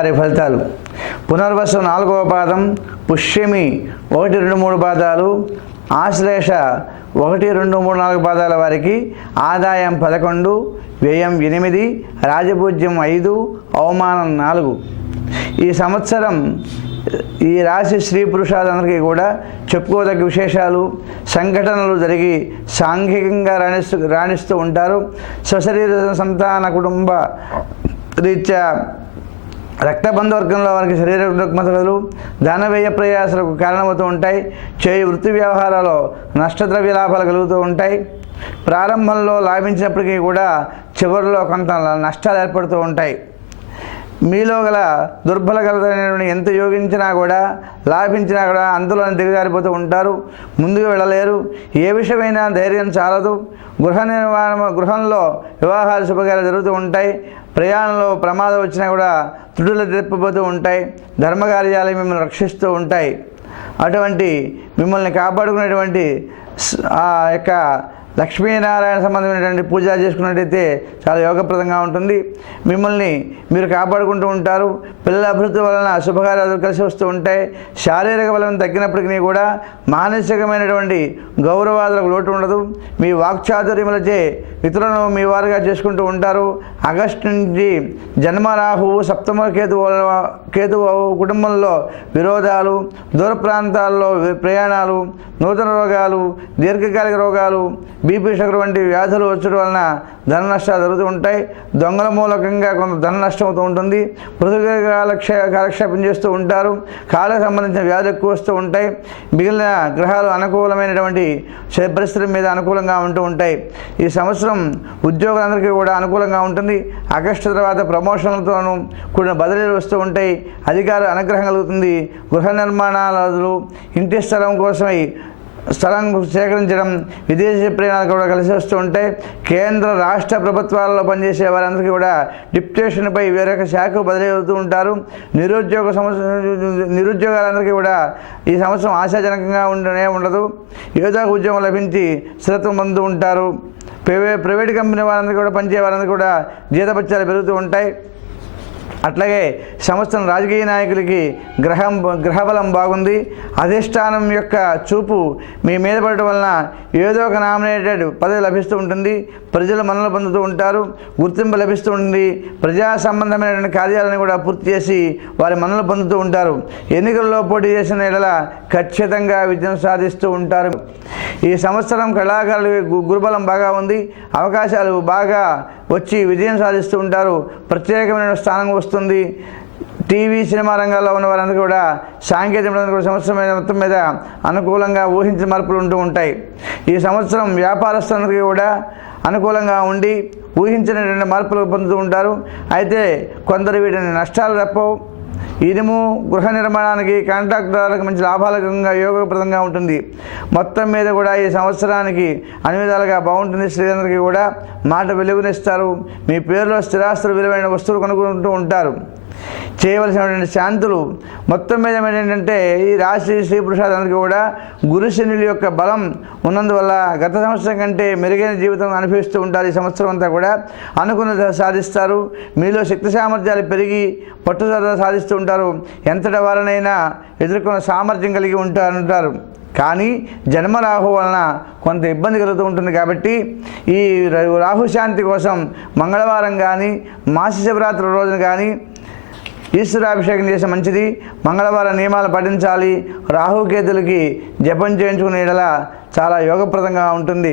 వారి ఫలితాలు. పునర్వసు 4వ పాదం, పుష్యమి 1, 2, 3 పాదాలు, ఆశ్లేష 1, 2, 3, 4 పాదాల వారికి ఆదాయం 11, వ్యయం 8, రాజపూజ్యం 5, అవమానం 4. ఈ సంవత్సరం ఈ రాశి స్త్రీ పురుషులందరికీ కూడా చెప్పుకోదగ్గ విశేషాలు, సంఘటనలు జరిగి సాంఘికంగా రాణిస్తూ ఉంటారు. స్వశరీర సంతాన కుటుంబ రీత్యా రక్తబంధవర్గంలో వారికి శరీర రుగ్మతలు, ధన వ్యయ ప్రయాసాలకు కారణమవుతూ ఉంటాయి. చేయి వృత్తి వ్యవహారాల్లో నష్టద్రవ్య లాభాలు కలుగుతూ ఉంటాయి. ప్రారంభంలో లాభించినప్పటికీ కూడా చివరిలో కొంత నష్టాలు ఏర్పడుతూ ఉంటాయి. మీలో గల దుర్బలగలైన ఎంత యోగించినా కూడా లాభించినా కూడా అందులో దిగజారిపోతూ ఉంటారు. ముందుకు వెళ్ళలేరు. ఏ విషయమైనా ధైర్యం చాలదు. గృహంలో వివాహాలు శుభకార్యాలు జరుగుతూ ఉంటాయి. ప్రయాణంలో ప్రమాదం వచ్చినా కూడా త్రుడులు తెప్పిపోతూ ఉంటాయి. ధర్మకార్యాలు మిమ్మల్ని రక్షిస్తూ ఉంటాయి. అటువంటి మిమ్మల్ని కాపాడుకునేటువంటి ఆ యొక్క లక్ష్మీనారాయణ సంబంధమైనటువంటి పూజ చేసుకున్నట్టయితే చాలా యోగప్రదంగా ఉంటుంది. మిమ్మల్ని మీరు కాపాడుకుంటూ ఉంటారు. పిల్లల అభివృద్ధి వలన శుభకార్యాలు కలిసి వస్తూ ఉంటాయి. శారీరక బలం తగ్గినప్పటికీ కూడా మానసికమైనటువంటి గౌరవాదులకు లోటు ఉండదు. మీ వాక్చాతుర్యములచే ఇతరులను మీ వారుగా చేసుకుంటూ ఉంటారు. ఆగస్టు నుంచి జన్మరాహువు, సప్తమ కేతువు కుటుంబంలో విరోధాలు, దూర ప్రాంతాల్లో ప్రయాణాలు, నూతన రోగాలు, దీర్ఘకాలిక రోగాలు, బీపీ షుగర్ వంటి వ్యాధులు వచ్చడం వలన ధన నష్టాలు జరుగుతూ ఉంటాయి. దొంగల మూలకంగా కొంత ధన నష్టం అవుతూ ఉంటుంది. పృథుగా కాలక్షేపం చేస్తూ ఉంటారు. కాళ్ళకు సంబంధించిన వ్యాధులు ఎక్కువ వస్తూ ఉంటాయి. మిగిలిన గ్రహాలు అనుకూలమైనటువంటి పరిస్థితుల మీద అనుకూలంగా ఉంటూ ఉంటాయి. ఈ సంవత్సరం ఉద్యోగులందరికీ కూడా అనుకూలంగా ఉంటుంది. ఆగస్టు తర్వాత ప్రమోషన్లతోనూ కూడిన బదిలీలు వస్తూ ఉంటాయి. అధికార అనుగ్రహం కలుగుతుంది. గృహ నిర్మాణాలు, ఇంటి స్థలం కోసమై స్థలం సేకరించడం, విదేశీ ప్రయాణాలు కూడా కలిసి వస్తూ ఉంటాయి. కేంద్ర రాష్ట్ర ప్రభుత్వాలలో పనిచేసే వారందరికీ కూడా డిప్యుటేషన్పై వేరొక శాఖకు బదిలీ అవుతూ ఉంటారు. నిరుద్యోగాలందరికీ కూడా ఈ సంవత్సరం ఆశాజనకంగా ఉండదు. ఏదో ఉద్యోగం లభించి స్థిరత్వం పొందుతూ ఉంటారు. ప్రైవేట్ కంపెనీ వారందరికీ కూడా పనిచేసే వారందరికీ కూడా జీతభత్యాలు పెరుగుతూ ఉంటాయి. అట్లాగే సంవత్సరం రాజకీయ నాయకులకి గ్రహబలం బాగుంది. అధిష్టానం యొక్క చూపు మీ మీద పడటం వలన ఏదో ఒక నామినేటెడ్ పదవి లభిస్తూ ఉంటుంది. ప్రజలు మనల్ని పొందుతూ ఉంటారు. గుర్తింపు లభిస్తూ ఉంటుంది. ప్రజా సంబంధమైనటువంటి కార్యాలను కూడా పూర్తి చేసి వారి మనల్ని పొందుతూ ఉంటారు. ఎన్నికల్లో పోటీ చేసిన ఎడల ఖచ్చితంగా విజయం సాధిస్తూ ఉంటారు. ఈ సంవత్సరం కళాకారులకు గురుబలం బాగా ఉంది. అవకాశాలు బాగా వచ్చి విజయం సాధిస్తూ ఉంటారు. ప్రత్యేకమైన స్థానం వస్తుంది. టీవీ, సినిమా రంగాల్లో ఉన్న వారందరూ కూడా సాంకేతిక సంవత్సరం మొత్తం మీద అనుకూలంగా ఊహించిన మార్పులు ఉంటూ ఉంటాయి. ఈ సంవత్సరం వ్యాపారస్తులందరికీ కూడా అనుకూలంగా ఉండి ఊహించినటువంటి మార్పులు పొందుతూ ఉంటారు. అయితే కొందరు వీటిని నష్టాలు తప్పవు. ఇనుము, గృహ నిర్మాణానికి, కాంట్రాక్టర్లకు మంచి లాభాలకంగా యోగప్రదంగా ఉంటుంది. మొత్తం మీద కూడా ఈ సంవత్సరానికి అన్ని విధాలుగా బాగుంటుంది. స్త్రీలందరికీ కూడా మాట వెలుగునిస్తారు. మీ పేరులో స్థిరాస్తులు, విలువైన వస్తువులు కొనుక్కుంటూ ఉంటారు. చేయవలసినటువంటి శాంతులు మొత్తం మీద ఏంటంటే ఈ రాశి స్త్రీ పురుషులందరికీ కూడా గురు శనుల యొక్క బలం ఉన్నందువల్ల గత సంవత్సరం కంటే మెరుగైన జీవితం అనుభవిస్తూ ఉంటారు. ఈ సంవత్సరం అంతా కూడా అనుకున్నది సాధిస్తారు. మీలో శక్తి సామర్థ్యాలు పెరిగి పట్టుదల సాధిస్తూ ఉంటారు. ఎంతటి వారినైనా ఎదుర్కొన్న సామర్థ్యం కలిగి ఉంటారు. కానీ జన్మరాహు వలన కొంత ఇబ్బంది కలుగుతూ ఉంటుంది. కాబట్టి ఈ రాహు శాంతి కోసం మంగళవారం కానీ, మాస శివరాత్రి రోజున కానీ ఈశ్వరాభిషేకం చేసే మంచిది. మంగళవారం నియమాలు పాటించాలి. రాహుకేతులకి జపం చేయించుకునే యెడల చాలా యోగప్రదంగా ఉంటుంది.